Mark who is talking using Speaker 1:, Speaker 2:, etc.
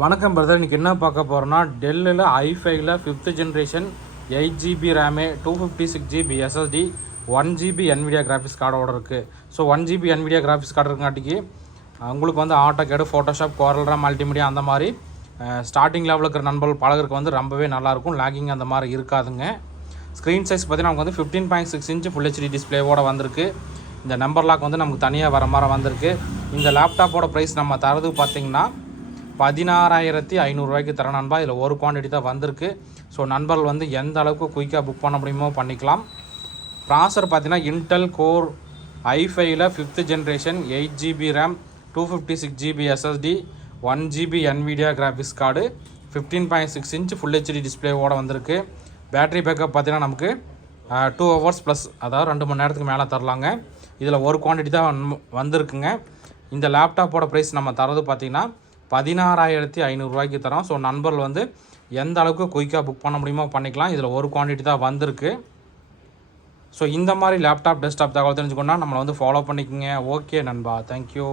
Speaker 1: வணக்கம் பிரதர் இன்றைக்கி என்ன பார்க்க போகிறோன்னா டெல்லில் ஐஃபைல fifth generation eight GB RAM two fifty six GB SSD one GB Nvidia graphics கார்டோட இருக்குது so one GB Nvidia graphics card இருக்கங்காட்டிக்கு உங்களுக்கு வந்து ஆட்டோகேடு ஃபோட்டோஷாப் கோரல்ரா மல்டிமீடியா அந்த மாதிரி ஸ்டார்டிங் லெவலில் இருக்கிற நண்பர்கள் பழகிறதுக்கு வந்து ரொம்பவே நல்லாயிருக்கும் லேகிங் அந்த மாதிரி இருக்காதுங்க. ஸ்க்ரீன் சைஸ் பார்த்தீங்கன்னா நமக்கு வந்து fifteen point six inch full HD டிஸ்பிளேவோட வந்திருக்கு. இந்த நம்பர் லாக் வந்து நமக்கு தனியாக வர மாதிரி வந்திருக்கு. இந்த லேப்டாப்போட ப்ரைஸ் நம்ம தரது பார்த்திங்கன்னா பதினாறாயிரத்தி ஐநூறுரூவாய்க்கு தர நண்பா. இதில் ஒரு குவான்டிட்டி தான் வந்திருக்கு. ஸோ நண்பர்கள் வந்து எந்த அளவுக்கு குயிக்காக புக் பண்ண முடியுமோ பண்ணிக்கலாம். ப்ராசர் பார்த்தீங்கன்னா Intel core ஐஃபைவில் fifth generation eight GB RAM two fifty six GB SSD one GB Nvidia graphics card fifteen point six inch full HD டிஸ்பிளேவோட வந்திருக்கு. பேட்டரி பேக்கப் பார்த்தீங்கன்னா நமக்கு டூ ஹவர்ஸ் ப்ளஸ் அதாவது ரெண்டு மணி நேரத்துக்கு மேலே தரலாங்க. இதில் ஒரு குவான்டிட்டி தான் வந்திருக்குங்க. இந்த லேப்டாப்போட ப்ரைஸ் நம்ம தரது பார்த்தீங்கன்னா பதினாறாயிரத்தி ஐநூறுரூவாய்க்கு தரோம். ஸோ நண்பர்கள் வந்து எந்த அளவுக்கு குயிக்காக புக் பண்ண முடியுமோ பண்ணிக்கலாம். இதில் ஒரு குவான்டிட்டி தான் வந்திருக்கு. ஸோ இந்த மாதிரி லேப்டாப் டெஸ்க்டாப் தகவல் தெரிஞ்சுக்கணுன்னா நம்மளை வந்து ஃபாலோ பண்ணிக்கோங்க. ஓகே நண்பா. தேங்க்யூ